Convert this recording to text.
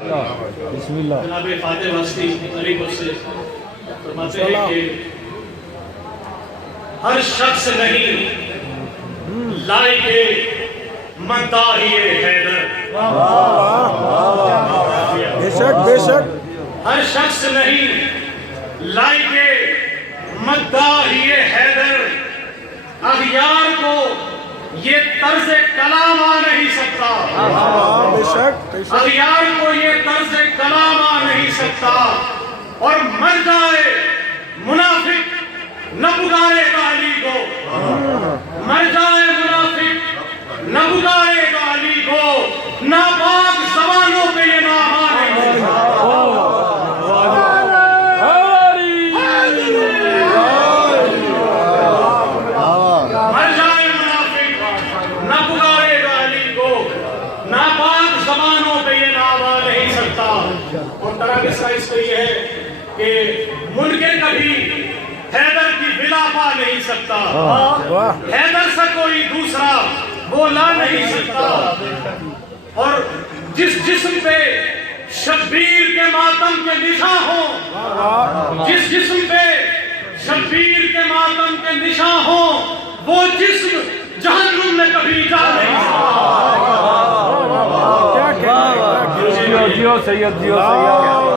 بسم اللہ جناب فاتح واسطی علی گڑھ سے فرماتے ہیں کہ ہر شخص نہیں لائق مداحی حیدر، بے شک بے شک ہر شخص نہیں لائق مداحی حیدر، اغیار کو یہ طرز کلام آ نہیں سکتا، بے شک بے شک اغیار کو یہ طرز کلام آ نہیں سکتا، اور مر جائے منافق نہ پکارے گا علی کو، مر جائے منافق نہ پکارے گا علی کو، ناپاک زبانوں پہ یہ نام آ نہیں سکتا۔ مر جائے منافق نہ پکارے گا علی کو، ناپاک زبانوں پہ یہ نام آ نہیں سکتا۔ اور طرح کے سائز تو یہ ہے کہ منکر کبھی حیدر کی بلا پا نہیں سکتا، حیدر سے کوئی دوسرا وہ لا نہیں سکتا۔ اور جس جسم پہ شبیر کے ماتم کے نشاں ہوں، جس جسم پہ شبیر کے ماتم کے نشاں ہوں، وہ جسم جہنم میں کبھی جا نہیں سکتا۔ جیو سید جیو سید